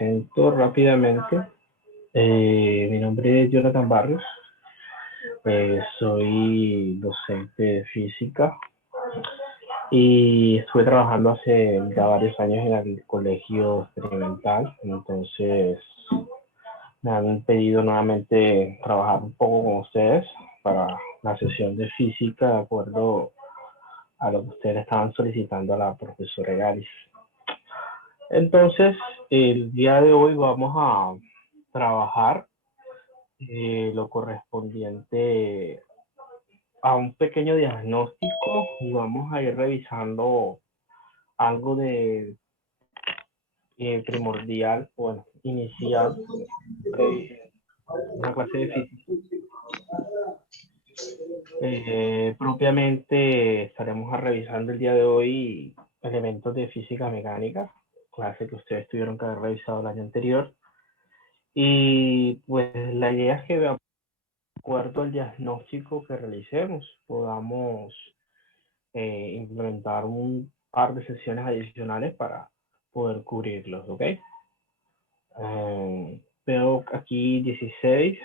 presento rápidamente. Mi nombre es Jonathan Barrios. Soy docente de física y estuve trabajando hace ya varios años en el colegio experimental. Entonces, me han pedido nuevamente trabajar un poco con ustedes para la sesión de física, de acuerdo a lo que ustedes estaban solicitando a la profesora Garis. Entonces, el día de hoy vamos a trabajar lo correspondiente a un pequeño diagnóstico y vamos a ir revisando algo de primordial, bueno, inicial, una clase de física. Propiamente estaremos revisando el día de hoy elementos de física mecánica, clase que ustedes tuvieron que haber revisado el año anterior. Y pues la idea es que de acuerdo al diagnóstico que realicemos podamos implementar un par de sesiones adicionales para poder cubrirlos, ¿ok? Veo aquí 16,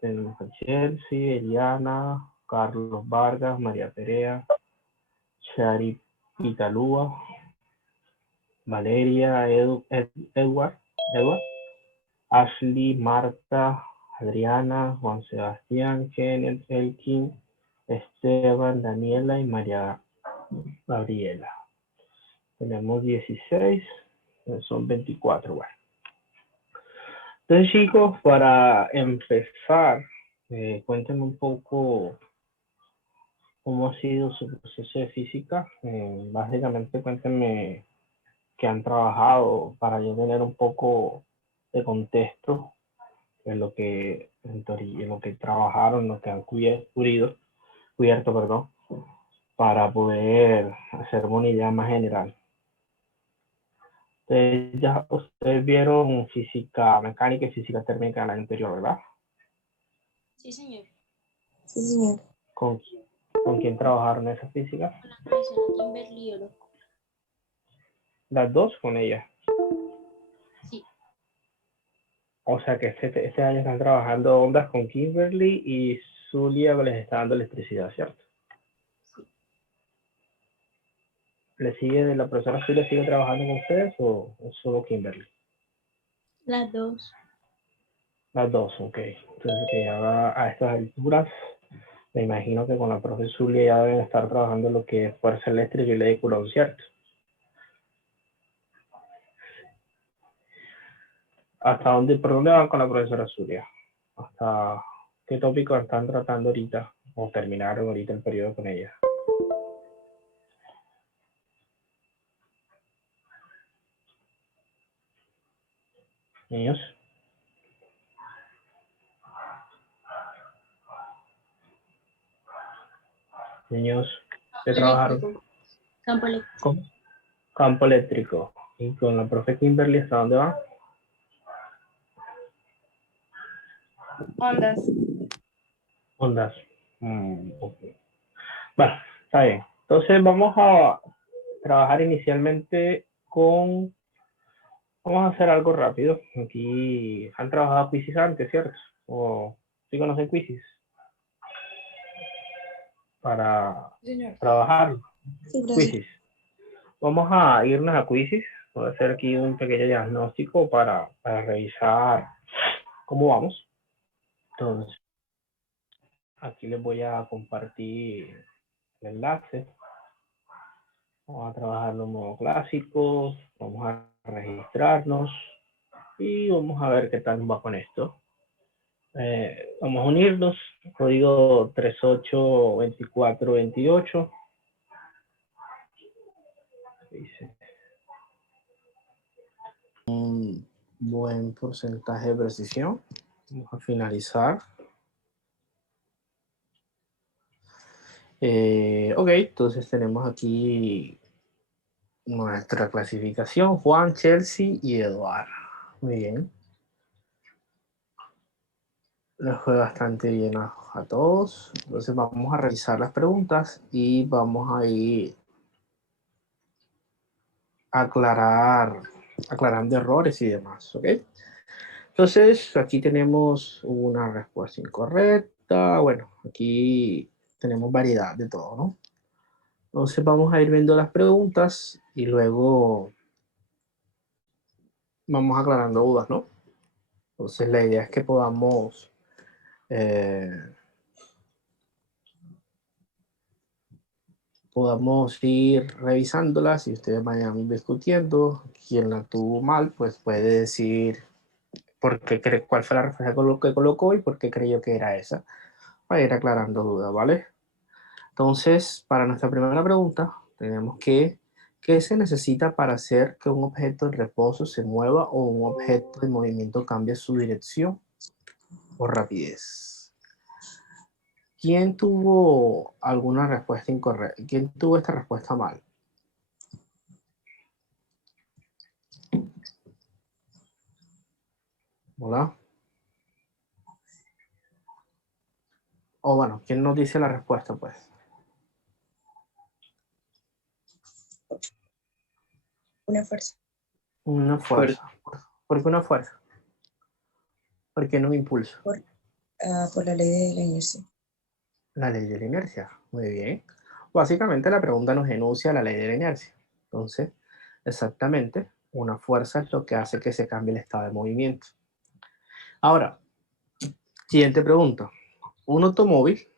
tenemos a Chelsea, Eliana, Carlos Vargas, María Perea, Shari Italúa, Valeria, Edward, Ashley, Marta, Adriana, Juan Sebastián, Kenneth, Elkin, Esteban, Daniela y María Gabriela. Tenemos 16, son 24. Bueno. Entonces, chicos, para empezar, cuéntenme un poco cómo ha sido su proceso de física. Básicamente, cuéntenme qué han trabajado para yo tener un poco de contexto en lo que trabajaron, lo que han cubierto, perdón, para poder hacerme una idea más general. Ustedes vieron física mecánica y física térmica el año anterior, ¿verdad? Sí, señor. Sí, señor. ¿Con quién trabajaron esa física? Con la profesora Kimberly Orozco. Las dos con ella. Sí. O sea que este año están trabajando ondas con Kimberly y Zulia les está dando electricidad, ¿cierto? Sí. ¿La profesora Zulia sigue trabajando con ustedes o solo Kimberly? Las dos. Las dos, ok. Entonces, que ya a estas alturas, me imagino que con la profesora Zulia ya deben estar trabajando lo que es fuerza eléctrica y ley de Coulomb, ¿cierto? ¿Por dónde van con la profesora Zulia? ¿Hasta qué tópico están tratando ahorita? ¿O terminaron ahorita el periodo con ella? Niños. Niños, ¿qué trabajaron? Campo eléctrico. ¿Cómo? Campo eléctrico. ¿Y con la profe Kimberly hasta dónde va? Ondas. Ondas. Okay. Bueno, está bien. Entonces vamos a trabajar inicialmente con... Vamos a hacer algo rápido. Aquí han trabajado quizzes antes, ¿cierto? ¿O sí conocen quizzes? Para Señor. trabajar. Sí, profesor. Quizzes. Vamos a irnos a quizzes. Voy a hacer aquí un pequeño diagnóstico para revisar cómo vamos. Entonces, aquí les voy a compartir el enlace. Vamos a trabajar los modos clásicos. Vamos a registrarnos. Y vamos a ver qué tal va con esto. Vamos a unirnos. Código 382428. Dice. Un buen porcentaje de precisión. Vamos a finalizar. Ok, entonces tenemos aquí nuestra clasificación. Juan, Chelsea y Eduardo. Muy bien. Les fue bastante bien a todos. Entonces vamos a revisar las preguntas y vamos a ir a aclarar aclarando errores y demás, ¿ok? Entonces, aquí tenemos una respuesta incorrecta. Bueno, aquí tenemos variedad de todo, ¿no? Entonces vamos a ir viendo las preguntas y luego vamos aclarando dudas, ¿no? Entonces la idea es que podamos ir revisándolas y ustedes vayan discutiendo. Quien la tuvo mal, pues puede decir cuál fue la respuesta que colocó y por qué creyó que era esa, para ir aclarando dudas, ¿vale? Entonces, para nuestra primera pregunta, tenemos ¿qué se necesita para hacer que un objeto en reposo se mueva o un objeto en movimiento cambie su dirección o rapidez? ¿Quién tuvo alguna respuesta incorrecta? ¿Quién tuvo esta respuesta mal? ¿Hola? O bueno, ¿quién nos dice la respuesta, pues? Una fuerza. Una Fuerza. fuerza. ¿Por qué una fuerza? ¿Por qué no un impulso? Por la ley de la inercia. La ley de la inercia. Muy bien. Básicamente la pregunta nos enuncia la ley de la inercia. Entonces, exactamente, una fuerza es lo que hace que se cambie el estado de movimiento. Ahora, siguiente pregunta. Un automóvil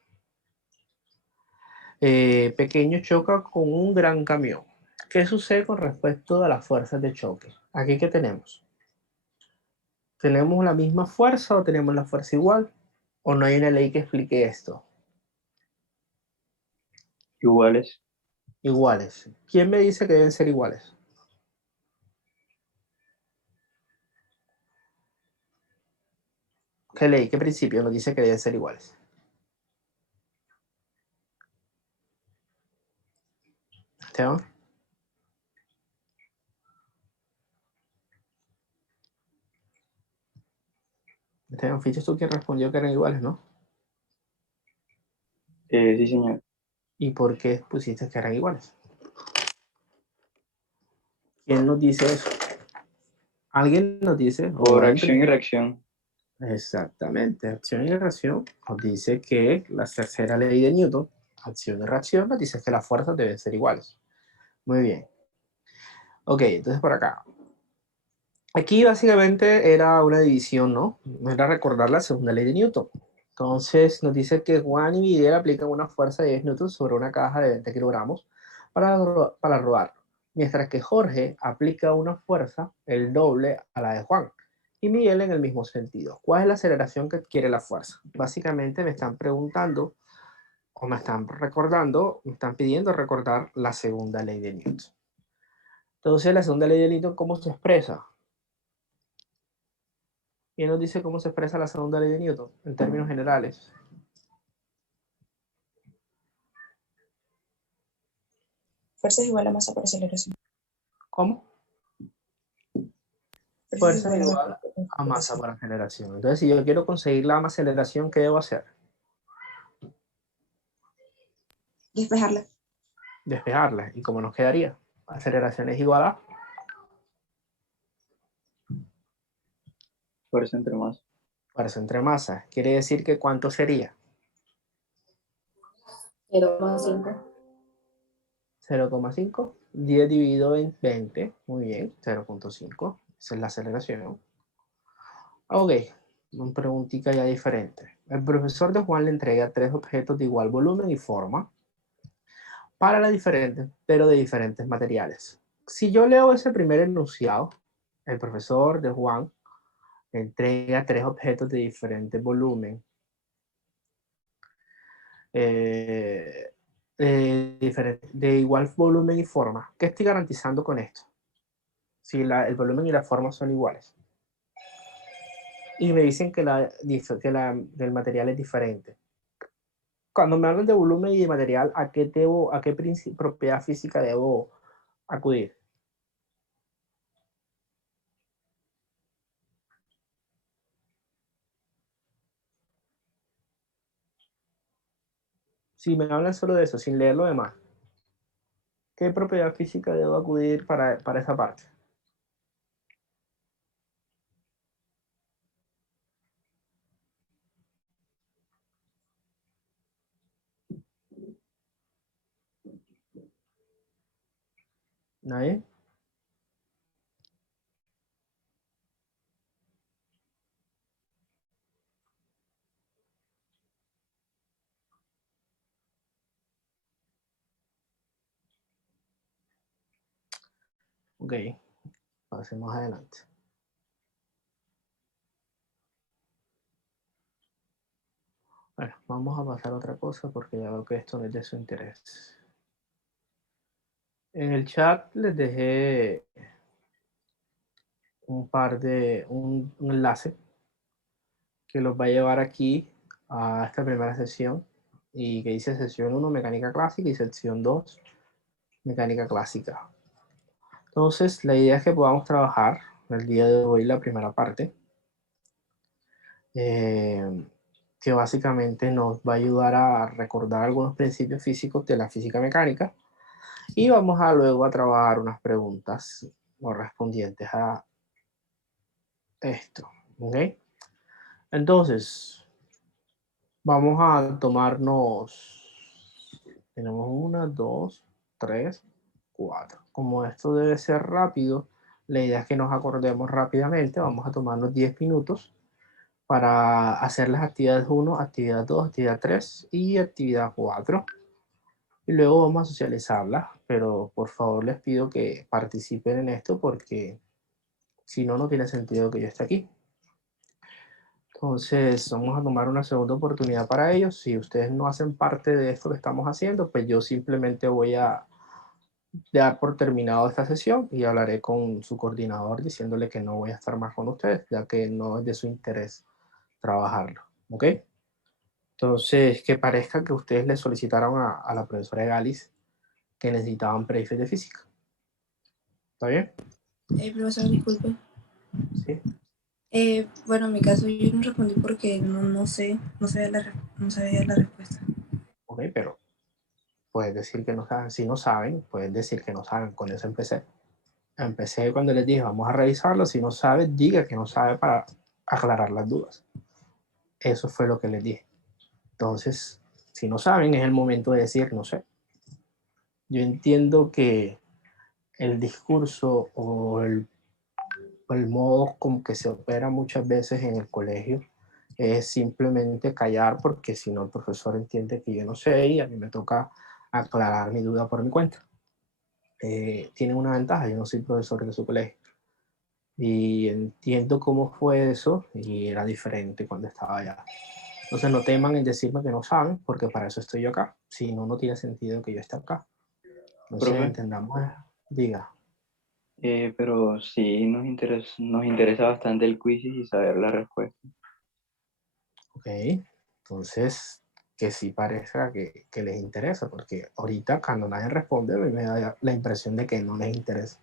pequeño choca con un gran camión. ¿Qué sucede con respecto a las fuerzas de choque? Aquí, ¿qué tenemos? ¿Tenemos la misma fuerza o tenemos la fuerza igual? ¿O no hay una ley que explique esto? Iguales. Iguales. ¿Quién me dice que deben ser iguales? ¿Qué ley, qué principio nos dice que deben ser iguales? Esteban. Esteban, fuiste tú quien respondió que eran iguales, ¿no? Sí, señor. ¿Y por qué pusiste que eran iguales? ¿Quién nos dice eso? ¿Alguien nos dice? Por acción y reacción. Exactamente, acción y reacción nos dice que la tercera ley de Newton, acción y reacción, nos dice que las fuerzas deben ser iguales. Muy bien. Ok, entonces por acá. Aquí básicamente era una división, ¿no? Era recordar la segunda ley de Newton. Entonces nos dice que Juan y Miguel aplican una fuerza de 10 newtons sobre una caja de 20 kilogramos para rodar, mientras que Jorge aplica una fuerza el doble a la de Juan y Miguel en el mismo sentido. ¿Cuál es la aceleración que adquiere la fuerza? Básicamente me están preguntando o me están recordando, me están pidiendo recordar la segunda ley de Newton. Entonces la segunda ley de Newton, ¿cómo se expresa? ¿Quién nos dice cómo se expresa la segunda ley de Newton en términos generales? Fuerza es igual a masa por aceleración. ¿Cómo? Fuerza es Fuerza igual a igual masa por a masa aceleración. por aceleración. Entonces, si yo quiero conseguir la aceleración, ¿qué debo hacer? Despejarla. Despejarla. ¿Y cómo nos quedaría? Aceleración es igual a Fuerza entre más. fuerza entre masa. Quiere decir que ¿cuánto sería? 0,5. 0,5. 10 dividido en 20. Muy bien. 0,5. Esa es la aceleración. Ok. Una preguntita ya diferente. El profesor de Juan le entrega 3 objetos de igual volumen y forma pero de diferentes materiales. Si yo leo ese primer enunciado, el profesor de Juan entrega 3 objetos de diferente volumen, eh, de igual volumen y forma. ¿Qué estoy garantizando con esto? Si el volumen y la forma son iguales. Y me dicen que del material es diferente. Cuando me hablan de volumen y de material, ¿a qué propiedad física debo acudir? Si me hablan solo de eso, sin leer lo demás, ¿qué propiedad física debo acudir para esa parte? ¿Nadie? Ok, pasemos adelante. Bueno, vamos a pasar a otra cosa porque ya veo que esto no es de su interés. En el chat les dejé un enlace que los va a llevar aquí a esta primera sesión y que dice sesión 1 mecánica clásica y sesión 2 mecánica clásica. Entonces la idea es que podamos trabajar el día de hoy la primera parte que básicamente nos va a ayudar a recordar algunos principios físicos de la física mecánica y vamos a luego a trabajar unas preguntas correspondientes a esto, ¿ok? Entonces, vamos a tomarnos, tenemos 1, 2, 3, 4. Como esto debe ser rápido, la idea es que nos acordemos rápidamente, vamos a tomarnos 10 minutos para hacer las actividades 1, actividad 2, actividad 3 y actividad 4. Y luego vamos a socializarlas, pero por favor les pido que participen en esto porque si no, no tiene sentido que yo esté aquí. Entonces, vamos a tomar una segunda oportunidad para ellos. Si ustedes no hacen parte de esto que estamos haciendo, pues yo simplemente voy a dar por terminado esta sesión y hablaré con su coordinador diciéndole que no voy a estar más con ustedes, ya que no es de su interés trabajarlo. ¿Ok? Entonces, que parezca que ustedes le solicitaron a la profesora Galis que necesitaban prefes de física. ¿Está bien? Profesor, disculpe. Sí. Bueno, en mi caso yo no respondí porque no sabía la respuesta. Ok, pero puedes decir que no saben. Si no saben, pueden decir que no saben. Con eso empecé. Empecé cuando les dije, vamos a revisarlo. Si no sabe, diga que no sabe para aclarar las dudas. Eso fue lo que les dije. Entonces, si no saben, es el momento de decir, no sé. Yo entiendo que el discurso o el modo como que se opera muchas veces en el colegio es simplemente callar porque si no el profesor entiende que yo no sé y a mí me toca aclarar mi duda por mi cuenta. Tienen una ventaja, yo no soy profesor de su colegio y entiendo cómo fue eso y era diferente cuando estaba allá. Entonces no teman en decirme que no saben porque para eso estoy yo acá. Si no, no tiene sentido que yo esté acá. Entonces Profe, entendamos, diga. pero sí nos interesa bastante el quiz y saber la respuesta. Ok, entonces que sí parezca que les interesa, porque ahorita cuando nadie responde me da la impresión de que no les interesa.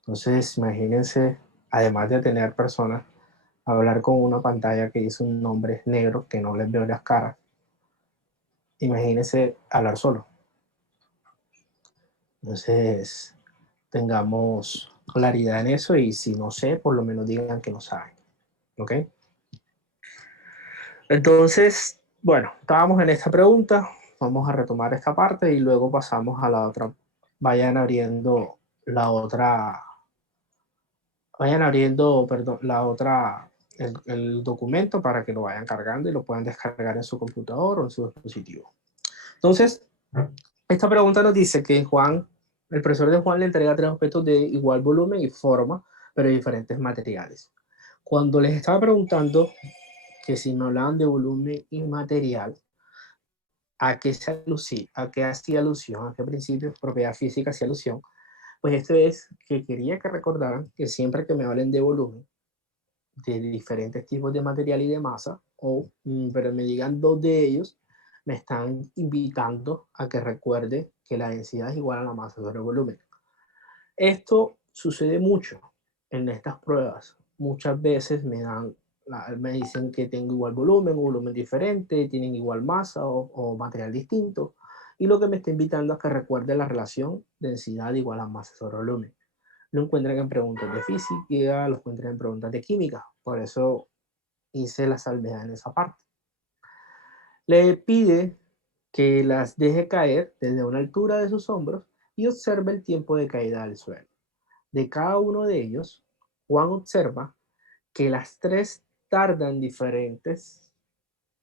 Entonces imagínense, además de tener personas, hablar con una pantalla que dice un nombre negro que no les veo las caras, imagínense hablar solo. Entonces tengamos claridad en eso y si no sé, por lo menos digan que no saben. ¿Ok? Entonces, bueno, estábamos en esta pregunta, vamos a retomar esta parte y luego pasamos a la otra. Vayan abriendo la otra, vayan abriendo, perdón, la otra, el documento para que lo vayan cargando y lo puedan descargar en su computador o en su dispositivo. Entonces, esta pregunta nos dice que Juan, el profesor de Juan le entrega 3 objetos de igual volumen y forma, pero de diferentes materiales. Cuando les estaba preguntando que si no hablaban de volumen y material, ¿a qué a qué hacía alusión? ¿A qué principio de propiedad física hacía alusión? Pues esto es que quería que recordaran que siempre que me hablen de volumen, de diferentes tipos de material y de masa, pero me digan 2 de ellos, me están invitando a que recuerde que la densidad es igual a la masa sobre el volumen. Esto sucede mucho en estas pruebas. Muchas veces me dicen que tengo igual volumen, un volumen diferente, tienen igual masa o material distinto. Y lo que me está invitando a que recuerde la relación densidad igual a masa sobre volumen. Lo encuentran en preguntas de física, lo encuentran en preguntas de química. Por eso hice la salvedad en esa parte. Le pide que las deje caer desde una altura de sus hombros y observa el tiempo de caída al suelo. De cada uno de ellos, Juan observa que las tres tardan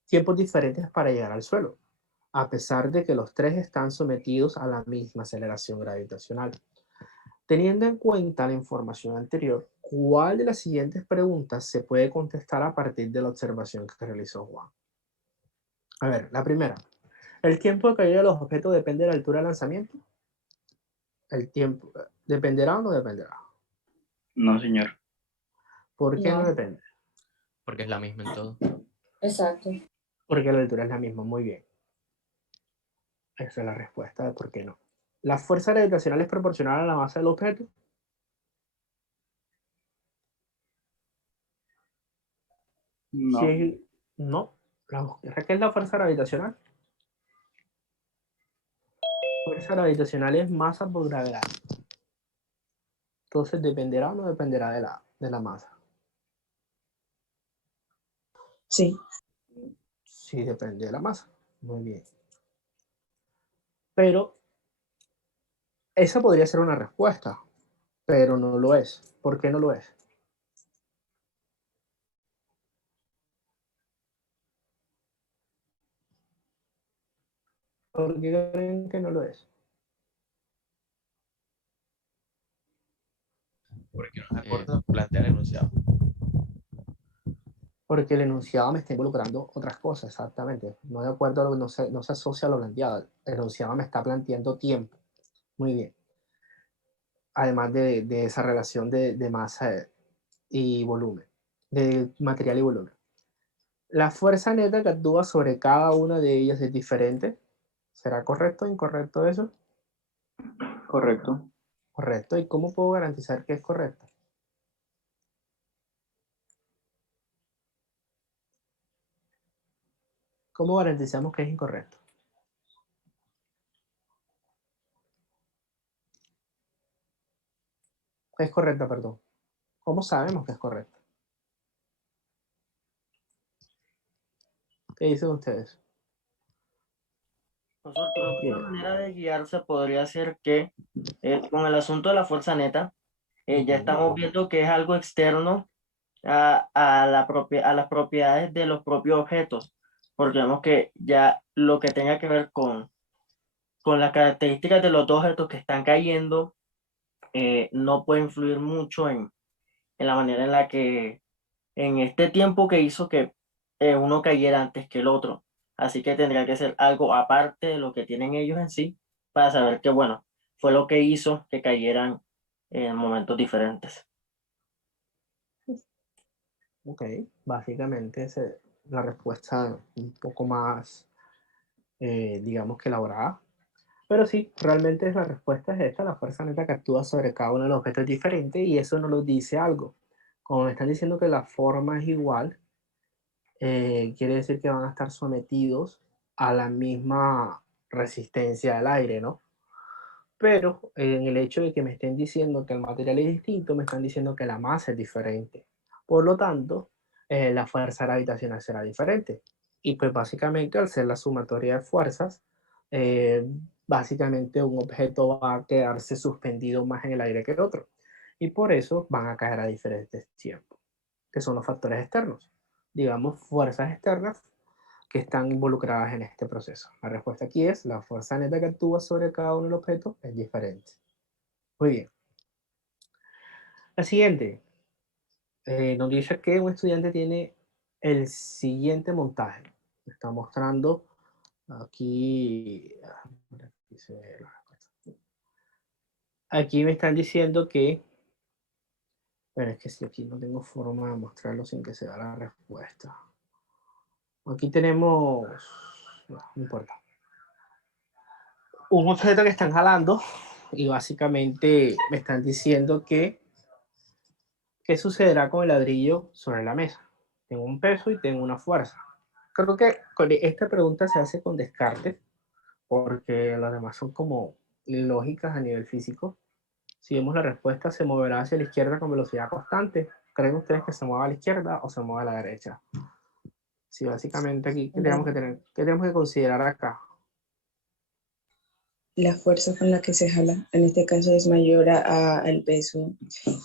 tiempos diferentes para llegar al suelo, a pesar de que los tres están sometidos a la misma aceleración gravitacional. Teniendo en cuenta la información anterior, ¿cuál de las siguientes preguntas se puede contestar a partir de la observación que realizó Juan? A ver, la primera. ¿El tiempo de caída de los objetos depende de la altura de lanzamiento? ¿El tiempo dependerá o no dependerá? No, señor. ¿Por qué no No. depende? Porque es la misma en todo. Exacto. Porque la altura es la misma. Muy bien. Esa es la respuesta de por qué no. ¿La fuerza gravitacional es proporcional a la masa del objeto? No. Sí, no. ¿Qué es la fuerza gravitacional? Fuerza gravitacional es masa por gravedad. Entonces, ¿dependerá o no dependerá de la masa? Sí. Sí, depende de la masa. Muy bien. Pero esa podría ser una respuesta, pero no lo es. ¿Por qué no lo es? ¿Por qué creen que no lo es? Porque plantea el enunciado. Porque el enunciado me está involucrando otras cosas, exactamente. No de acuerdo, no se asocia a lo planteado. El enunciado me está planteando tiempo. Muy bien. Además de esa relación de masa y volumen, de material y volumen. La fuerza neta que actúa sobre cada una de ellas es diferente. ¿Será correcto o incorrecto eso? Correcto. Correcto. ¿Y cómo puedo garantizar que es correcto? ¿Cómo garantizamos que es incorrecto? Que es correcta, perdón. ¿Cómo sabemos que es correcto? ¿Qué dicen ustedes? Profesor, creo que una Bien. manera de guiarse podría ser que con el asunto de la fuerza neta, ya estamos viendo que es algo externo a las propiedades de los propios objetos, porque vemos que ya lo que tenga que ver con las características de los dos objetos que están cayendo no puede influir mucho en la manera en la que, en este tiempo que hizo que uno cayera antes que el otro. Así que tendría que ser algo aparte de lo que tienen ellos en sí, para saber que, bueno, fue lo que hizo que cayeran en momentos diferentes. Ok, básicamente la respuesta un poco más, digamos que elaborada. Pero sí, realmente la respuesta es esta, la fuerza neta que actúa sobre cada uno de los objetos es diferente y eso no nos dice algo. Como me están diciendo que la forma es igual, quiere decir que van a estar sometidos a la misma resistencia del aire, ¿no? Pero en el hecho de que me estén diciendo que el material es distinto, me están diciendo que la masa es diferente. Por lo tanto, la fuerza gravitacional será diferente. Y pues básicamente al ser la sumatoria de fuerzas, eh, básicamente un objeto va a quedarse suspendido más en el aire que el otro. Y por eso van a caer a diferentes tiempos, que son los factores externos. Digamos, fuerzas externas que están involucradas en este proceso. La respuesta aquí es la fuerza neta que actúa sobre cada uno de los objetos es diferente. Muy bien. La siguiente nos dice que un estudiante tiene el siguiente montaje. Me está mostrando aquí. Aquí me están diciendo que. Bueno, es que si aquí no tengo forma de mostrarlo sin que se vea la respuesta. Aquí tenemos. No importa. Un objeto que están jalando y básicamente me están diciendo que qué sucederá con el ladrillo sobre la mesa. Tengo un peso y tengo una fuerza. Creo que esta pregunta se hace con descarte porque las demás son como lógicas a nivel físico. Si vemos la respuesta, se moverá hacia la izquierda con velocidad constante. ¿Creen ustedes que se mueva a la izquierda o se mueva a la derecha? Sí, básicamente aquí, ¿qué tenemos que considerar acá? la fuerza con la que se jala, en este caso es mayor al peso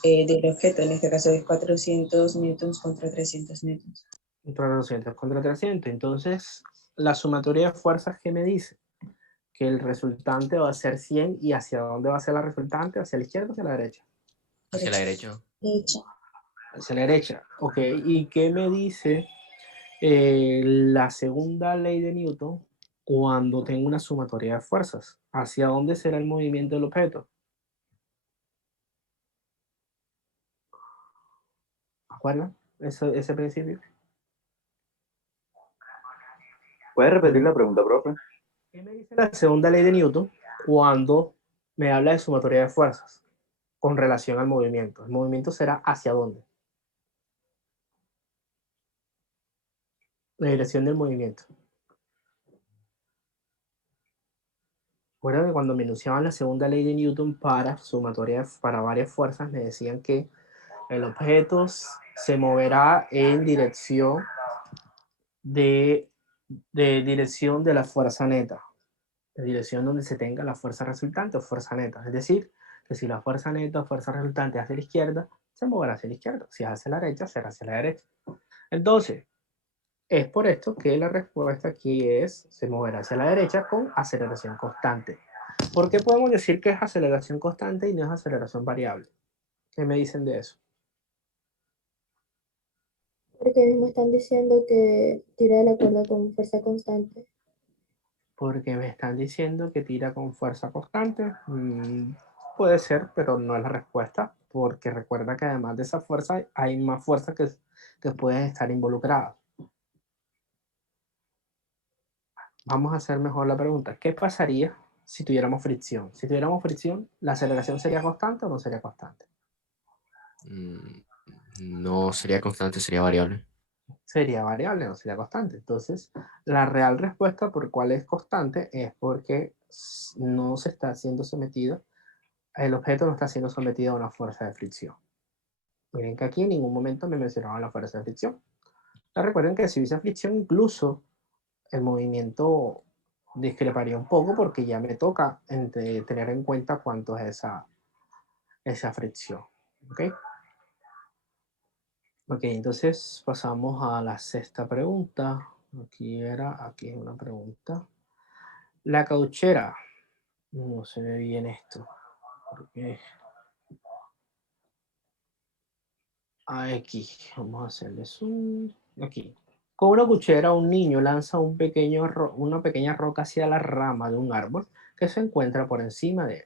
del objeto, en este caso es 400 newtons contra 300 newtons. Contra 200 contra 300. Entonces, la sumatoria de fuerzas que me dice que el resultante va a ser 100, ¿y hacia dónde va a ser la resultante? ¿Hacia la izquierda o hacia la derecha? Hacia la derecha. Derecha. Hacia la derecha. Ok, ¿y qué me dice la segunda ley de Newton cuando tengo una sumatoria de fuerzas? ¿Hacia dónde será el movimiento del objeto? ¿Acuerdan ese principio? ¿Puedes repetir la pregunta, profe? ¿Qué me dice la segunda ley de Newton cuando me habla de sumatoria de fuerzas con relación al movimiento? ¿El movimiento será hacia dónde? La dirección del movimiento. Recuerda que cuando me enunciaban la segunda ley de Newton para sumatoria para varias fuerzas, me decían que el objeto se moverá en dirección de dirección de la fuerza neta, de dirección donde se tenga la fuerza resultante o fuerza neta. Es decir, que si la fuerza neta o fuerza resultante es hacia la izquierda, se moverá hacia la izquierda. Si es hacia la derecha, será hacia la derecha. Entonces, es por esto que la respuesta aquí es, se moverá hacia la derecha con aceleración constante. ¿Por qué podemos decir que es aceleración constante y no es aceleración variable? ¿Qué me dicen de eso? Porque mismo están diciendo que tira de la cuerda con fuerza constante. Porque me están diciendo que tira con fuerza constante. Puede ser, pero no es la respuesta, porque recuerda que además de esa fuerza hay más fuerzas que pueden estar involucradas. Vamos a hacer mejor la pregunta. ¿Qué pasaría si tuviéramos fricción? Si tuviéramos fricción, ¿la aceleración sería constante o no sería constante? No sería constante, sería variable. Sería variable, no sería constante. Entonces, la real respuesta por cuál es constante es porque no se está siendo sometido, el objeto no está siendo sometido a una fuerza de fricción. Miren que aquí en ningún momento me mencionaban la fuerza de fricción. Recuerden que si hubiese fricción, incluso el movimiento discreparía un poco porque ya me toca tener en cuenta cuánto es esa fricción. ¿Ok? Ok, entonces pasamos a la sexta pregunta. Aquí es una pregunta. La cauchera. No se ve bien esto. Porque aquí, vamos a hacerle zoom. Aquí. Con una cuchara, un niño lanza una pequeña roca hacia la rama de un árbol que se encuentra por encima de él,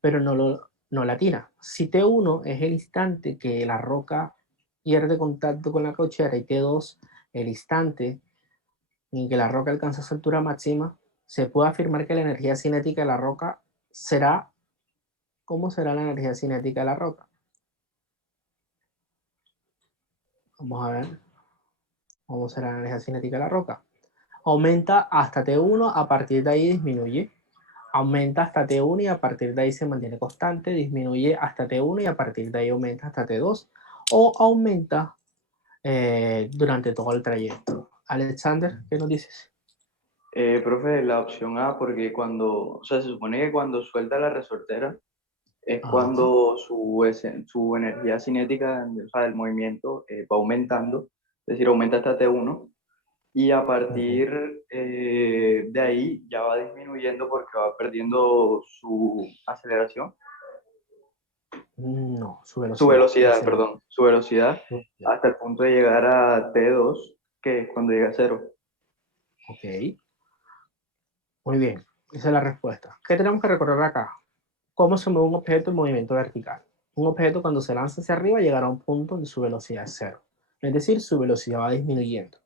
pero no la tira. Si T1 es el instante que la roca pierde contacto con la cauchera y T2 el instante en que la roca alcanza su altura máxima, se puede afirmar que la energía cinética de la roca será, ¿cómo será la energía cinética de la roca? Vamos a ver, ¿cómo será la energía cinética de la roca? Aumenta hasta T1, a partir de ahí disminuye. Aumenta hasta T1 y a partir de ahí se mantiene constante, disminuye hasta T1 y a partir de ahí aumenta hasta T2, o aumenta durante todo el trayecto. Alexander, ¿qué nos dices? Profe, la opción A, porque o sea, se supone que cuando suelta la resortera es cuando su energía cinética, o sea, del movimiento, va aumentando, es decir, aumenta hasta T1, y a partir de ahí ya va disminuyendo porque va perdiendo su aceleración. No, su Su velocidad. velocidad, perdón, su velocidad, hasta el punto de llegar a T2, que es cuando llega a 0. Ok, muy bien, esa es la respuesta. ¿Qué tenemos que recordar acá? ¿Cómo se mueve un objeto en movimiento vertical? Un objeto cuando se lanza hacia arriba llegará a un punto donde su velocidad es 0. Es decir, su velocidad va disminuyendo.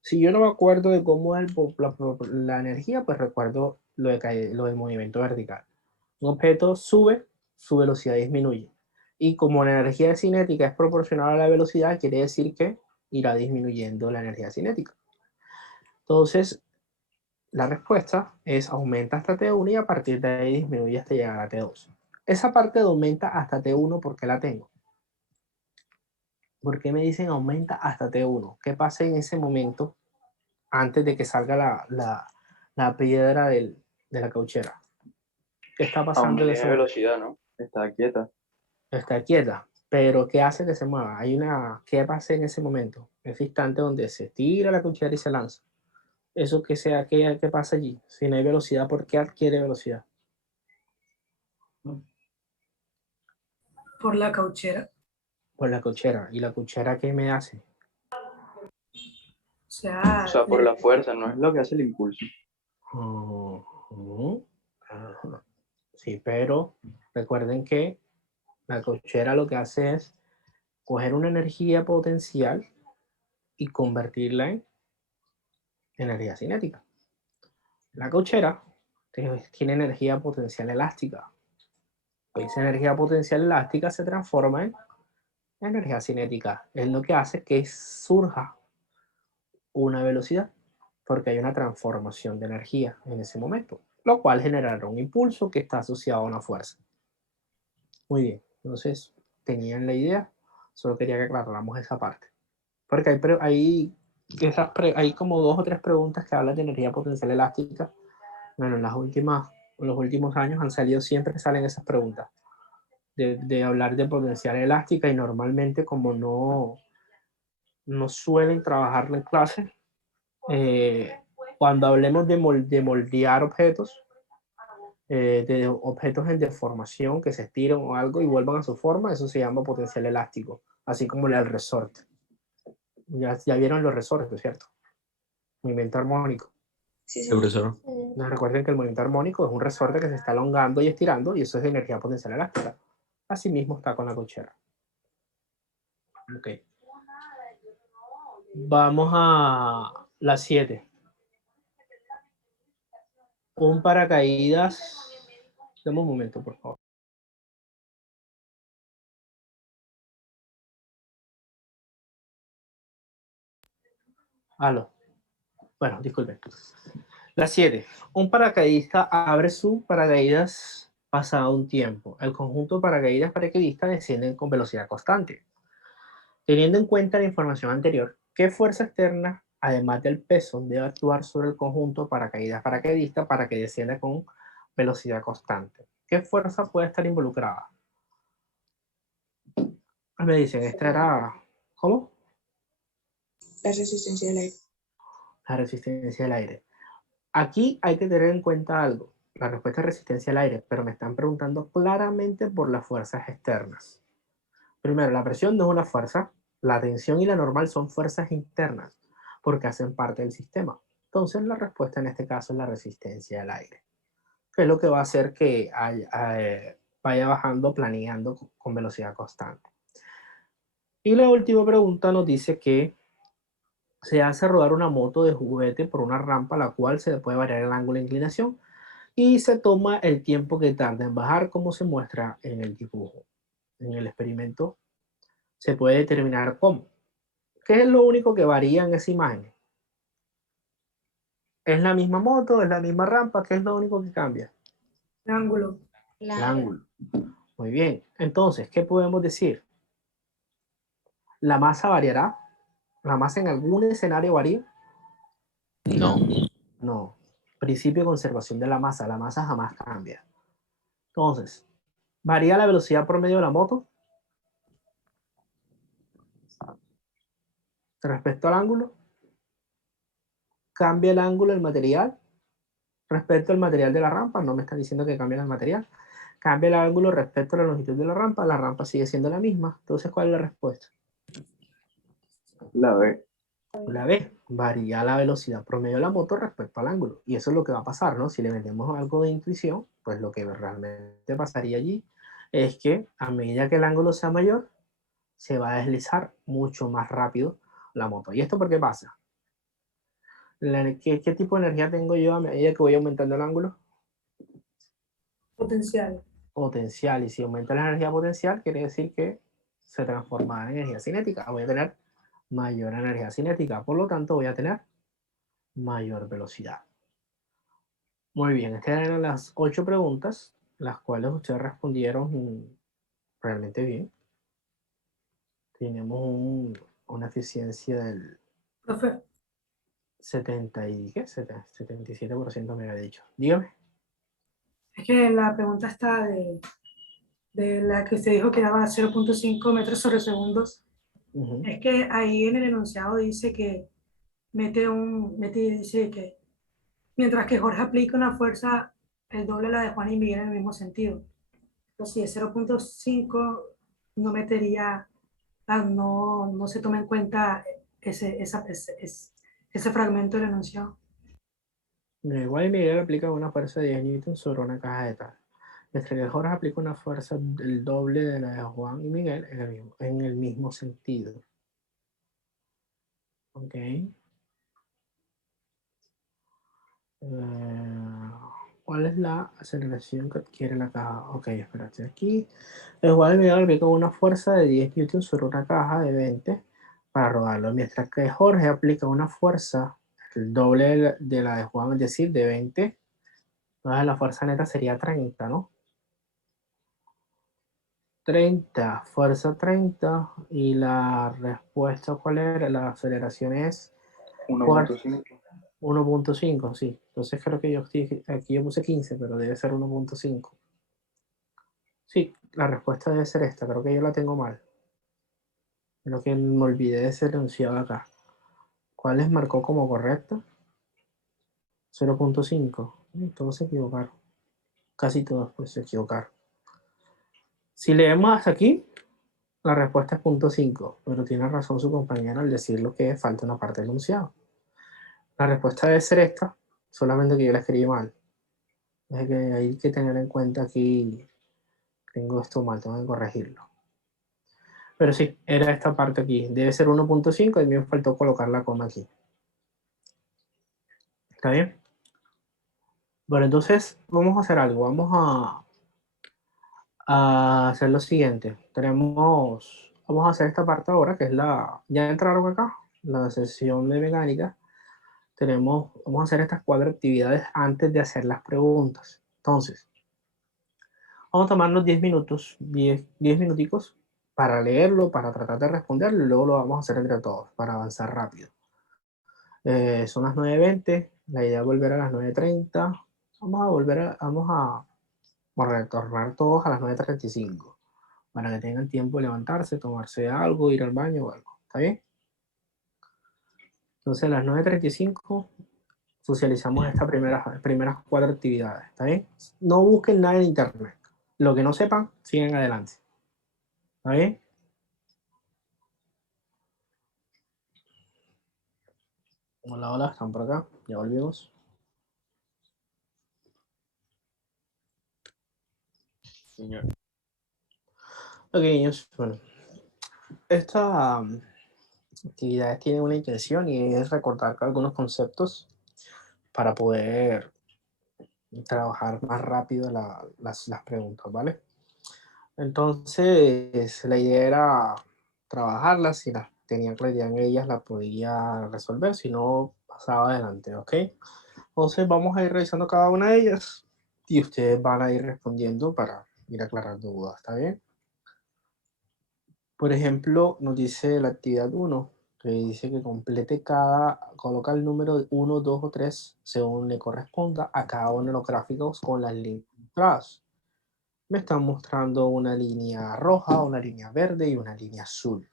Si yo no me acuerdo de cómo es la energía, pues recuerdo lo del movimiento vertical. Un objeto sube, su velocidad disminuye. Y como la energía cinética es proporcional a la velocidad, quiere decir que irá disminuyendo la energía cinética. Entonces, la respuesta es aumenta hasta T1 y a partir de ahí disminuye hasta llegar a T2. Esa parte de aumenta hasta T1, ¿por qué la tengo? ¿Por qué me dicen aumenta hasta T1? ¿Qué pasa en ese momento antes de que salga la piedra de la cauchera? ¿Qué está Aún pasando no en tiene ese momento? velocidad, ¿no? Está quieta. Está quieta, pero ¿qué hace que se mueva? ¿Qué pasa en ese momento? Ese instante donde se tira la cuchara y se lanza. Eso que sea, ¿qué pasa allí? Si no hay velocidad, ¿por qué adquiere velocidad? Por la cauchera. Por la cuchara. ¿Y la cuchara qué me hace? O sea, O sea, por la fuerza, no es lo que hace el impulso. Ajá. Sí, pero recuerden que la cuchara lo que hace es coger una energía potencial y convertirla en energía cinética. La cauchera tiene energía potencial elástica. Esa energía potencial elástica se transforma en energía cinética. Es lo que hace que surja una velocidad, porque hay una transformación de energía en ese momento, lo cual generará un impulso que está asociado a una fuerza. Muy bien, entonces tenían la idea, solo quería que aclaráramos esa parte. Porque hay como 2 o 3 preguntas que hablan de energía potencial elástica. Bueno, en los últimos años siempre salen esas preguntas de hablar de potencial elástica y normalmente como no suelen trabajarla en clase, cuando hablemos de moldear objetos, de objetos en deformación que se estiren o algo y vuelvan a su forma, eso se llama potencial elástico, así como el resorte. Ya vieron los resortes, ¿cierto? Movimiento armónico. Sí, Sí, sí. profesor. No, recuerden que el movimiento armónico es un resorte que se está elongando y estirando y eso es de energía potencial elástica. Así mismo está con la cochera. Ok. Vamos a la 7. Un paracaídas. Dame un momento, por favor. Aló. Bueno, disculpen. La 7. Un paracaidista abre su paracaídas pasado un tiempo. El conjunto de paracaidistas descienden con velocidad constante. Teniendo en cuenta la información anterior, ¿qué fuerza externa, además del peso, debe actuar sobre el conjunto paracaidista para que descienda con velocidad constante? ¿Qué fuerza puede estar involucrada? Me dicen, esta era, ¿cómo? La resistencia del aire. La resistencia del aire. Aquí hay que tener en cuenta algo. La respuesta es resistencia al aire, pero me están preguntando claramente por las fuerzas externas. Primero, la presión no es una fuerza, la tensión y la normal son fuerzas internas, porque hacen parte del sistema. Entonces, la respuesta en este caso es la resistencia al aire, que es lo que va a hacer que vaya bajando, planeando con velocidad constante. Y la última pregunta nos dice que se hace rodar una moto de juguete por una rampa, la cual se puede variar el ángulo de inclinación y se toma el tiempo que tarda en bajar, como se muestra en el dibujo. En el experimento se puede determinar cómo. ¿Qué es lo único que varía en esa imagen? ¿Es la misma moto? ¿Es la misma rampa? ¿Qué es lo único que cambia? el ángulo. El ángulo. Muy bien. Entonces, ¿qué podemos decir? ¿La masa variará? ¿La masa en algún escenario varía? No. No. Principio de conservación de la masa jamás cambia. Entonces, ¿varía la velocidad promedio de la moto respecto al ángulo? ¿Cambia el ángulo del material respecto al material de la rampa? No me están diciendo que cambie el material. Cambia el ángulo respecto a la longitud de la rampa sigue siendo la misma. Entonces, ¿cuál es la respuesta? La B. La B, varía la velocidad promedio de la moto respecto al ángulo. Y eso es lo que va a pasar, ¿no? Si le metemos algo de intuición, pues lo que realmente pasaría allí es que a medida que el ángulo sea mayor, se va a deslizar mucho más rápido la moto. ¿Y esto por qué pasa? ¿Qué tipo de energía tengo yo a medida que voy aumentando el ángulo? Potencial. Potencial. Y si aumenta la energía potencial, quiere decir que se transforma en energía cinética. Voy a tener mayor energía cinética. Por lo tanto, voy a tener mayor velocidad. Muy bien, estas eran las 8 preguntas, las cuales ustedes respondieron realmente bien. Tenemos una eficiencia del Profe, 77% me había dicho. Dígame. Es que la pregunta está de la que usted dijo que daba 0,5 metros sobre segundos. Ujú. Es que ahí en el enunciado dice que dice que mientras que Jorge aplica una fuerza el doble a la de Juan y Miguel en el mismo sentido. Entonces, si es 0,5, no metería, no se toma en cuenta ese fragmento del enunciado. Igual y Miguel aplica una fuerza de 10 newtons sobre una caja de tal. Mientras que Jorge aplica una fuerza del doble de la de Juan y Miguel en el mismo sentido. Ok. ¿Cuál es la aceleración que adquiere la caja? Ok, espérate aquí. Igual y Miguel aplica una fuerza de 10 newtons sobre una caja de 20 para rodarlo. Mientras que Jorge aplica una fuerza el doble de la de Juan, es decir, de 20. Entonces la fuerza neta sería 30, ¿no? 30, fuerza 30, y la respuesta, ¿cuál era? La aceleración es 1.5. 1.5, sí. Entonces creo que aquí yo puse 15, pero debe ser 1.5. Sí, la respuesta debe ser esta, creo que yo la tengo mal. Creo que me olvidé de ese enunciado acá. ¿Cuál les marcó como correcta? 0.5. Todos se equivocaron. Casi todos pues se equivocaron. Si leemos hasta aquí, la respuesta es 0.5, pero tiene razón su compañera al decirlo que falta una parte del enunciado. La respuesta debe ser esta, solamente que yo la escribí mal. Es que hay que tener en cuenta aquí, tengo esto mal, tengo que corregirlo. Pero sí, era esta parte aquí. Debe ser 1.5 y me faltó colocar la coma aquí. ¿Está bien? Bueno, entonces vamos a hacer algo. Vamos a hacer lo siguiente. Vamos a hacer esta parte ahora, que es ya entraron acá, la sesión de mecánica. Vamos a hacer estas 4 actividades antes de hacer las preguntas. Entonces, vamos a tomarnos 10 minutos, 10 minuticos para leerlo, para tratar de responderlo, y luego lo vamos a hacer entre todos para avanzar rápido. Son las 9:20, la idea es volver a las 9:30. Vamos a retornar todos a las 9:35 para que tengan tiempo de levantarse, tomarse algo, ir al baño o algo. ¿Está bien? Entonces a las 9:35 socializamos estas primeras 4 actividades. ¿Está bien? No busquen nada en internet. Lo que no sepan, siguen adelante. ¿Está bien? Hola, hola, están por acá. Ya volvimos. Señor. Ok, niños. Bueno, esta actividades tienen una intención y es recordar algunos conceptos para poder trabajar más rápido las preguntas, ¿vale? Entonces, la idea era trabajarlas. Si las tenía claridad en ellas, la podía resolver. Si no, pasaba adelante, ¿ok? Entonces, vamos a ir revisando cada una de ellas y ustedes van a ir respondiendo para ir aclarando dudas, ¿está bien? Por ejemplo, nos dice la actividad 1, que dice que coloca el número 1, 2 o 3 según le corresponda a cada uno de los gráficos con las líneas mostradas. Me están mostrando una línea roja, una línea verde y una línea azul.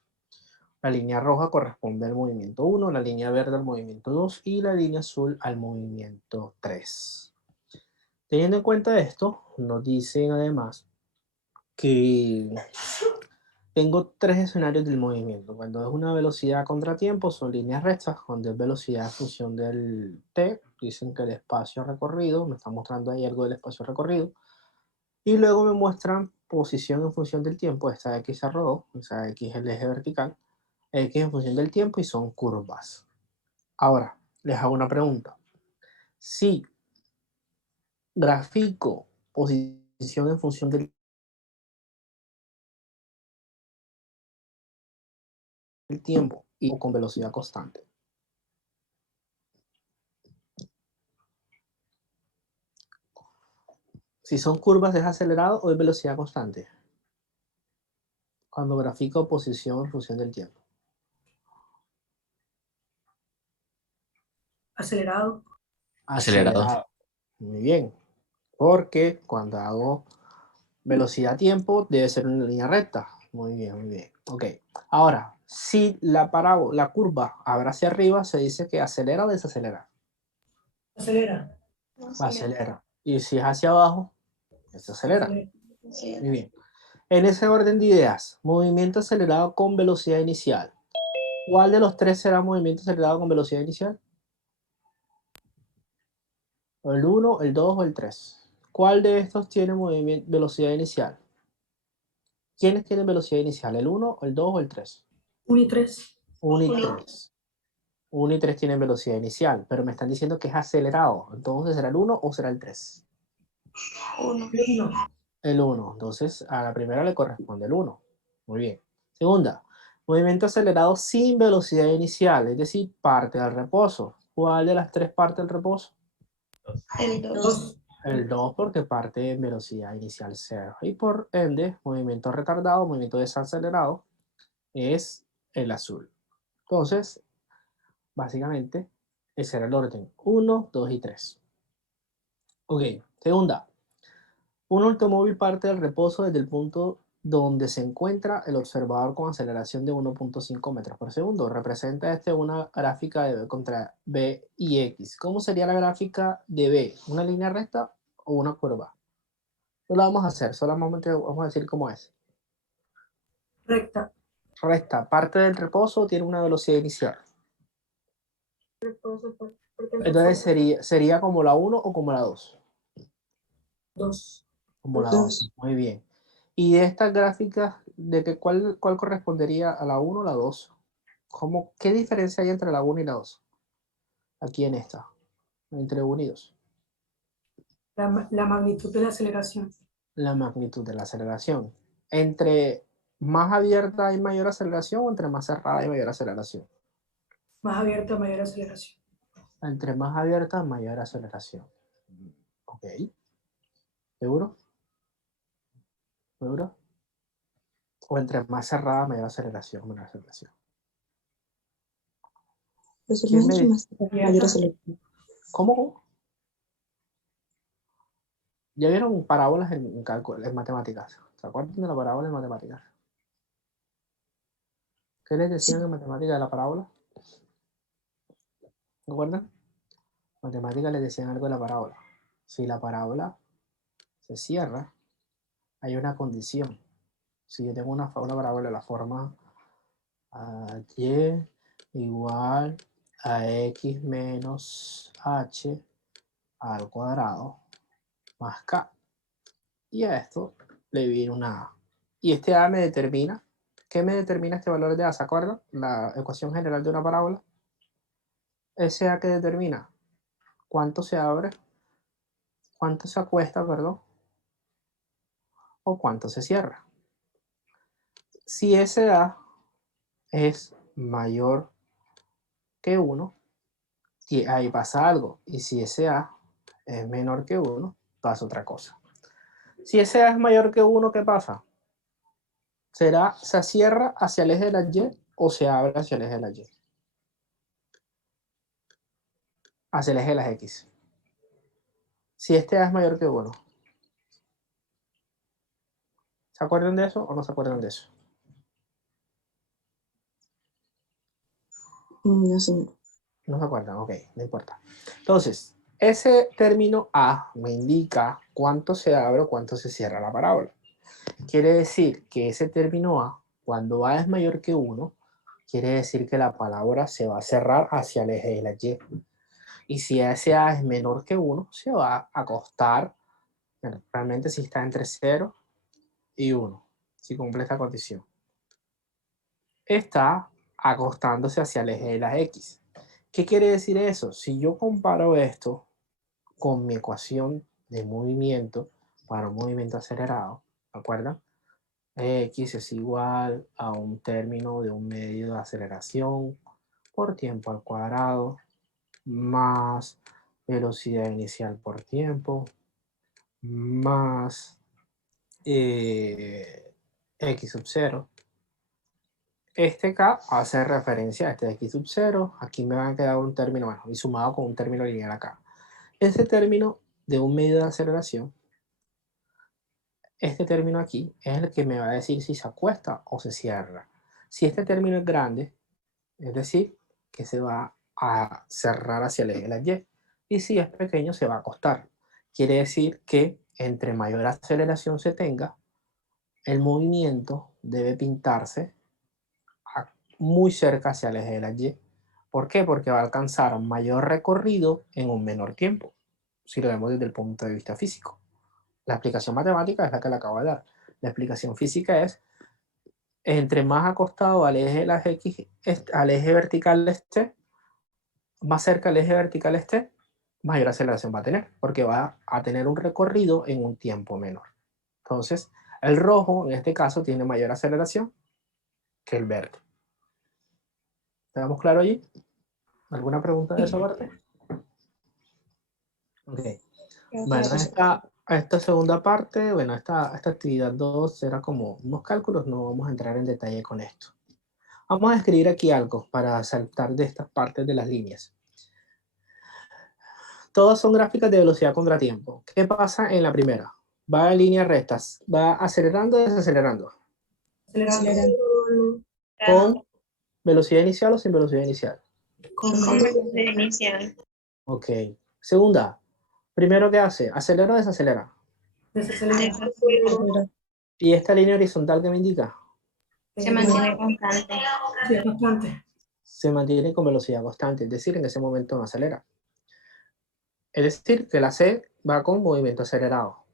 La línea roja corresponde al movimiento 1, la línea verde al movimiento 2 y la línea azul al movimiento 3. Teniendo en cuenta esto, nos dicen además que tengo 3 escenarios del movimiento. Cuando es una velocidad a contratiempo son líneas rectas. Cuando es velocidad en función del t, dicen que el espacio recorrido, me está mostrando ahí algo del espacio recorrido. Y luego me muestran posición en función del tiempo. Esta X se rodó, o sea, X es el eje vertical, X en función del tiempo y son curvas. Ahora, les hago una pregunta. Si grafico posición en función del tiempo y con velocidad constante, si son curvas, ¿es acelerado o es velocidad constante? Cuando grafico posición en función del tiempo. Acelerado. Acelerado. Muy bien. Porque cuando hago velocidad-tiempo debe ser una línea recta. Muy bien, muy bien. Ok. Ahora, si la curva abre hacia arriba, se dice que acelera o desacelera. Acelera. Acelera. Y si es hacia abajo, desacelera. Acelera. Muy bien. En ese orden de ideas, movimiento acelerado con velocidad inicial. ¿Cuál de los tres será movimiento acelerado con velocidad inicial? ¿El 1, el 2 o el 3? ¿Cuál de estos tiene velocidad inicial? ¿Quiénes tienen velocidad inicial? ¿El 1, el 2 o el 3? 1 y 3. 1 y 3. 1 y 3 tienen velocidad inicial, pero me están diciendo que es acelerado. Entonces, ¿será el 1 o será el 3? 1. El 1. Entonces, a la primera le corresponde el 1. Muy bien. Segunda, movimiento acelerado sin velocidad inicial, es decir, parte del reposo. ¿Cuál de las tres parte del reposo? El 2. 2. El 2 porque parte en velocidad inicial 0. Y por ende, movimiento retardado, movimiento desacelerado, es el azul. Entonces, básicamente, ese era el orden. 1, 2 y 3. Ok, segunda. Un automóvil parte del reposo desde el punto donde se encuentra el observador con aceleración de 1.5 metros por segundo. Representa una gráfica de B contra B y X. ¿Cómo sería la gráfica de B? ¿Una línea recta o una curva? No la vamos a hacer, solamente vamos a decir cómo es. Recta. Recta, parte del reposo tiene una velocidad inicial. Entonces sería como la 1 o como la 2. 2. Como la 2. Muy bien. Y de estas gráficas, ¿cuál correspondería a la 1 o la 2? ¿Qué diferencia hay entre la 1 y la 2? Aquí en esta, entre 1 y 2. La magnitud de la aceleración. La magnitud de la aceleración. ¿Entre más abierta hay mayor aceleración o entre más cerrada hay mayor aceleración? Más abierta, mayor aceleración. Entre más abierta, mayor aceleración. Ok. ¿Seguro? ¿Seguro? O entre más cerrada, mayor aceleración, menor aceleración. ¿Quién me dice? Mayor aceleración. ¿Cómo? ¿Ya vieron parábolas en cálculo, en matemáticas? ¿Se acuerdan de la parábola en matemáticas? ¿Qué les decían en matemáticas de la parábola? ¿Se acuerdan? En matemáticas les decían algo de la parábola. Si la parábola se cierra, hay una condición. Si yo tengo una parábola de la forma y igual a x menos h al cuadrado más k. Y a esto le viene una a. Y este a me determina. ¿Qué me determina este valor de a? ¿Se acuerdan? La ecuación general de una parábola. Ese a que determina cuánto se abre, cuánto se acuesta, perdón, o cuánto se cierra. Si ese a es mayor que 1, ahí pasa algo. Y si ese a es menor que 1, pasa otra cosa. Si ese a es mayor que 1, ¿qué pasa? ¿Se cierra hacia el eje de la y o se abre hacia el eje de la y? Hacia el eje de las x. Si este a es mayor que 1. ¿Se acuerdan de eso o no se acuerdan de eso? No, señor. No se acuerdan, ok, no importa. Entonces, ese término a me indica cuánto se abre o cuánto se cierra la parábola. Quiere decir que ese término a, cuando a es mayor que 1, quiere decir que la palabra se va a cerrar hacia el eje de la y. Y si ese a es menor que 1, se va a acostar, realmente si está entre 0 y 1, si cumple esta condición. Está acostándose hacia el eje de las x. ¿Qué quiere decir eso? Si yo comparo esto con mi ecuación de movimiento para un movimiento acelerado, ¿de acuerdo? X es igual a un término de un medio de aceleración por tiempo al cuadrado más velocidad inicial por tiempo más x sub 0. Este K hace referencia a este x sub 0. Aquí me va a quedar un término, bueno, y sumado con un término lineal acá. Ese término de un medio de aceleración, este término aquí es el que me va a decir si se acuesta o se cierra. Si este término es grande, es decir, que se va a cerrar hacia el eje de la Y. Y si es pequeño, se va a acostar. Quiere decir que entre mayor aceleración se tenga, el movimiento debe pintarse muy cerca hacia el eje de la Y. ¿Por qué? Porque va a alcanzar mayor recorrido en un menor tiempo, si lo vemos desde el punto de vista físico. La explicación matemática es la que le acabo de dar. La explicación física es, entre más acostado al eje de las X, al eje vertical esté, más cerca al eje vertical esté, mayor aceleración va a tener, porque va a tener un recorrido en un tiempo menor. Entonces, el rojo, en este caso, tiene mayor aceleración que el verde. ¿Estamos claros allí? ¿Alguna pregunta de esa parte? Ok. Bueno, esta segunda parte, bueno, esta actividad 2 será como unos cálculos, no vamos a entrar en detalle con esto. Vamos a escribir aquí algo para saltar de estas partes de las líneas. Todas son gráficas de velocidad contratiempo. ¿Qué pasa en la primera? Va en líneas rectas, va acelerando y desacelerando. Acelerando. ¿Con velocidad inicial o sin velocidad inicial? Con velocidad inicial. Ok. Segunda, primero ¿qué hace? ¿Acelera o desacelera? desacelera. ¿Y esta línea horizontal qué me indica? Se mantiene constante. Sí, es constante. Se mantiene con velocidad constante, es decir, en ese momento no acelera. Es decir, que la C va con movimiento acelerado.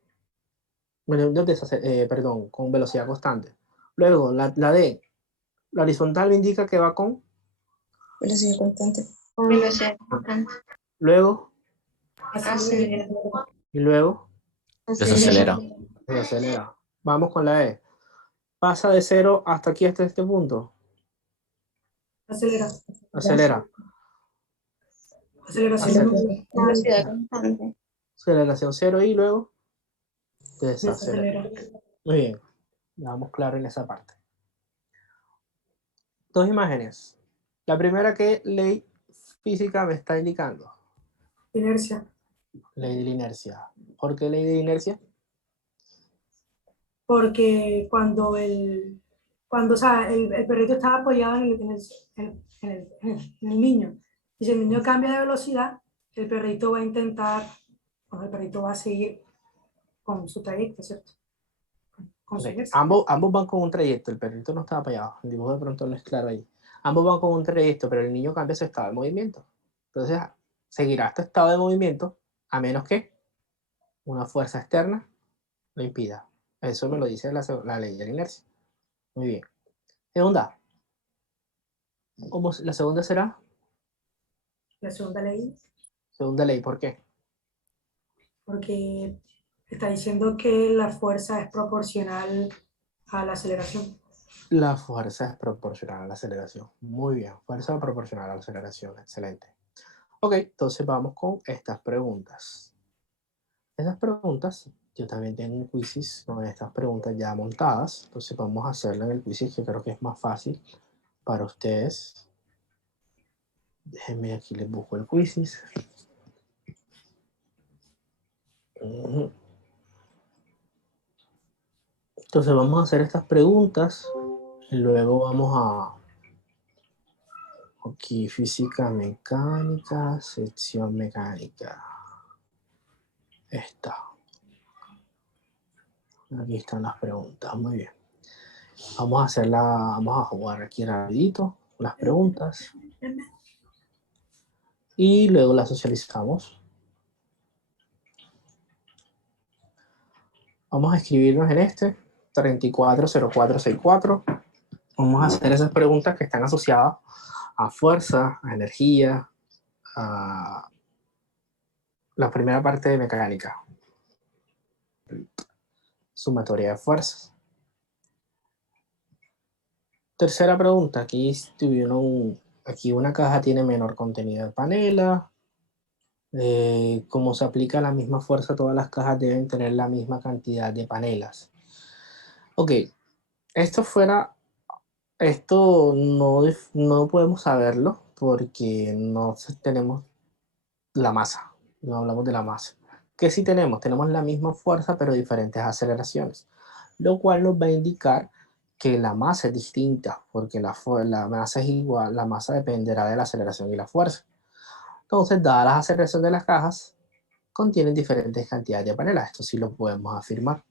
Bueno, perdón, con velocidad constante. Luego, la D, la horizontal me indica que va con Velocidad constante. Velocidad constante. luego, Acelera. y luego, Desacelera. desacelera. Vamos con la E. Pasa de 0 hasta aquí, hasta este punto. Acelera. Acelera. Aceleración. Velocidad constante. Aceleración 0 y luego desacelera. Desacelera. Muy bien. Vamos claro en esa parte. Dos imágenes. La primera, ¿qué ley física me está indicando? Inercia. Ley de la inercia. ¿Por qué ley de la inercia? Porque cuando o sea, el perrito estaba apoyado en el niño, y si el niño cambia de velocidad, el perrito va a intentar, el perrito va a seguir con su trayecto, ¿cierto? Con su Okay. inercia. Ambos van con un trayecto, el perrito no está apoyado, el dibujo de pronto no es claro ahí. Ambos van con un trayecto, pero el niño cambia su estado de movimiento. Entonces, seguirá este estado de movimiento a menos que una fuerza externa lo impida. Eso me lo dice la ley de la inercia. Muy bien. Segunda. La segunda será La segunda ley, segunda ley. ¿Por qué? porque está diciendo que la fuerza es proporcional a la aceleración. La fuerza es proporcional a la aceleración. Muy bien. Fuerza proporcional a la aceleración. Excelente. Ok, entonces vamos con estas preguntas. Esas preguntas, yo también tengo un quizzes con estas preguntas ya montadas. Entonces vamos a hacerlo en el quizzes, que creo que es más fácil para ustedes. Déjenme aquí, les busco el quizzes. Entonces vamos a hacer estas preguntas y luego vamos a aquí física mecánica, sección mecánica. Esta. Aquí están las preguntas, muy bien. Vamos a jugar aquí rapidito las preguntas y luego las socializamos. Vamos a escribirnos en este 340464. Vamos a hacer esas preguntas que están asociadas a fuerza, a energía, a la primera parte de mecánica. Sumatoria de fuerzas. Tercera pregunta. Aquí una caja tiene menor contenido de panela. Como se aplica la misma fuerza, todas las cajas deben tener la misma cantidad de panelas. Ok. Esto no podemos saberlo porque no tenemos la masa. No hablamos de la masa. ¿Qué sí tenemos? Tenemos la misma fuerza, pero diferentes aceleraciones, lo cual nos va a indicar que la masa es distinta, porque la masa es igual, la masa dependerá de la aceleración y la fuerza. Entonces, dadas las aceleraciones de las cajas, contienen diferentes cantidades de panelas. Esto sí lo podemos afirmar.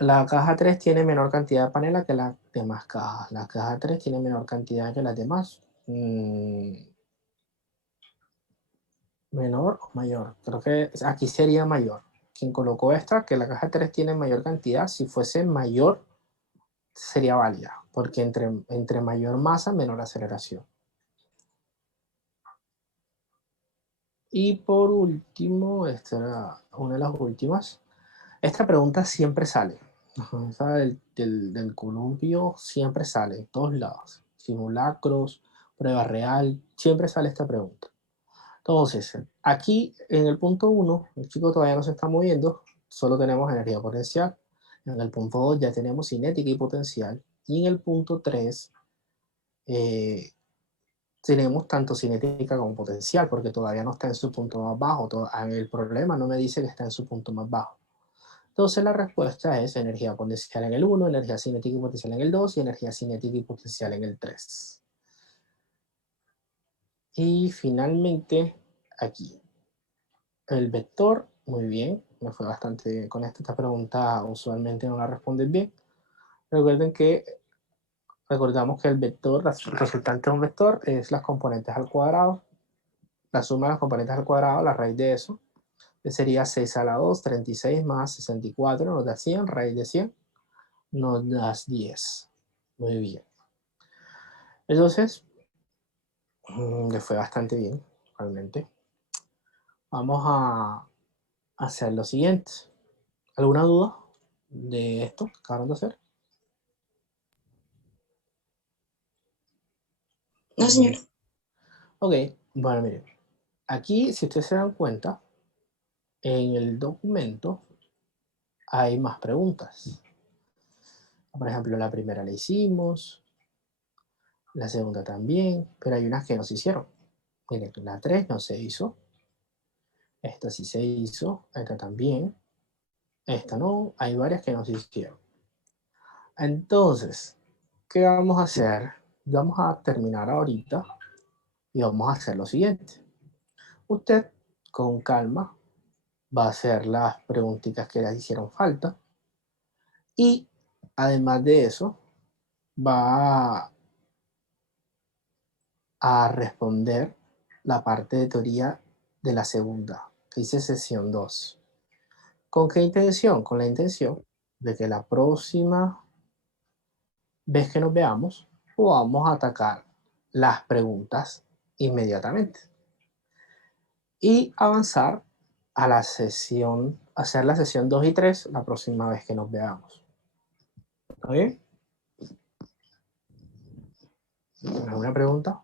La caja 3 tiene menor cantidad de panelas que las demás cajas. La caja 3 tiene menor cantidad que las demás. ¿Menor o mayor? Creo que aquí sería mayor. Quien colocó esta, que la caja 3 tiene mayor cantidad, si fuese mayor, sería válida, porque entre mayor masa, menor aceleración. Y por último, esta era una de las últimas. Esta pregunta siempre sale. Esa del columpio siempre sale, en todos lados. Simulacros, prueba real, siempre sale esta pregunta. Entonces, aquí en el punto 1, el chico todavía no se está moviendo, solo tenemos energía potencial. En el punto 2 ya tenemos cinética y potencial. Y en el punto 3 tenemos tanto cinética como potencial, porque todavía no está en su punto más bajo. El problema no me dice que está en su punto más bajo. Entonces la respuesta es energía potencial en el 1, energía cinética y potencial en el 2 y energía cinética y potencial en el 3. Y finalmente aquí, el vector, muy bien, me fue bastante bien con esta pregunta, usualmente no la responden bien. Recordamos que el vector, el resultante de un vector es las componentes al cuadrado, la suma de las componentes al cuadrado, la raíz de eso, que sería 6 a la 2, 36 más 64, nos da 100, raíz de 100, nos da 10. Muy bien. Entonces, le fue bastante bien, realmente. Vamos a hacer lo siguiente. ¿Alguna duda de esto que acabaron de hacer? No, señor. Ok, bueno, miren. Aquí, si ustedes se dan cuenta, en el documento hay más preguntas. Por ejemplo, la primera la hicimos, la segunda también, pero hay unas que no se hicieron. Miren, la 3 no se hizo, esta sí se hizo, esta también, esta no, hay varias que no se hicieron. Entonces, ¿qué vamos a hacer? Vamos a terminar ahorita y vamos a hacer lo siguiente. Usted, con calma, va a hacer las preguntitas que le hicieron falta y, además de eso, va a responder la parte de teoría de la segunda, que dice sesión 2. ¿Con qué intención? Con la intención de que la próxima vez que nos veamos, podamos atacar las preguntas inmediatamente y avanzar a la sesión, hacer la sesión 2 y 3 la próxima vez que nos veamos. ¿Está bien? ¿Alguna pregunta?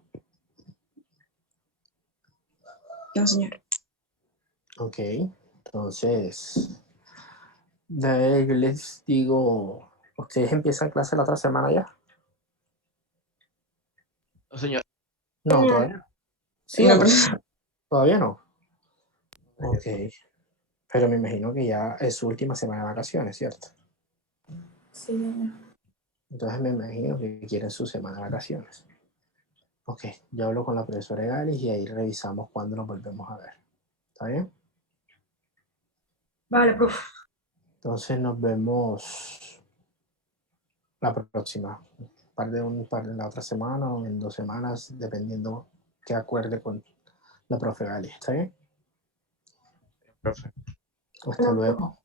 No, señor. Ok, entonces, yo les digo, ¿ustedes empiezan clase la otra semana ya? No, señor. No, No. todavía no. ¿Sí o No, no? profesor. Todavía no. Ok, pero me imagino que ya es su última semana de vacaciones, ¿cierto? Sí, Entonces me imagino que quieren su semana de vacaciones. Ok, yo hablo con la profesora Galis y ahí revisamos cuándo nos volvemos a ver. ¿Está bien? Vale, profe. Entonces nos vemos la próxima. Un par de la otra semana o en 2 semanas, dependiendo que acuerde con la profe Galis. ¿Está bien? Profe. Hasta luego.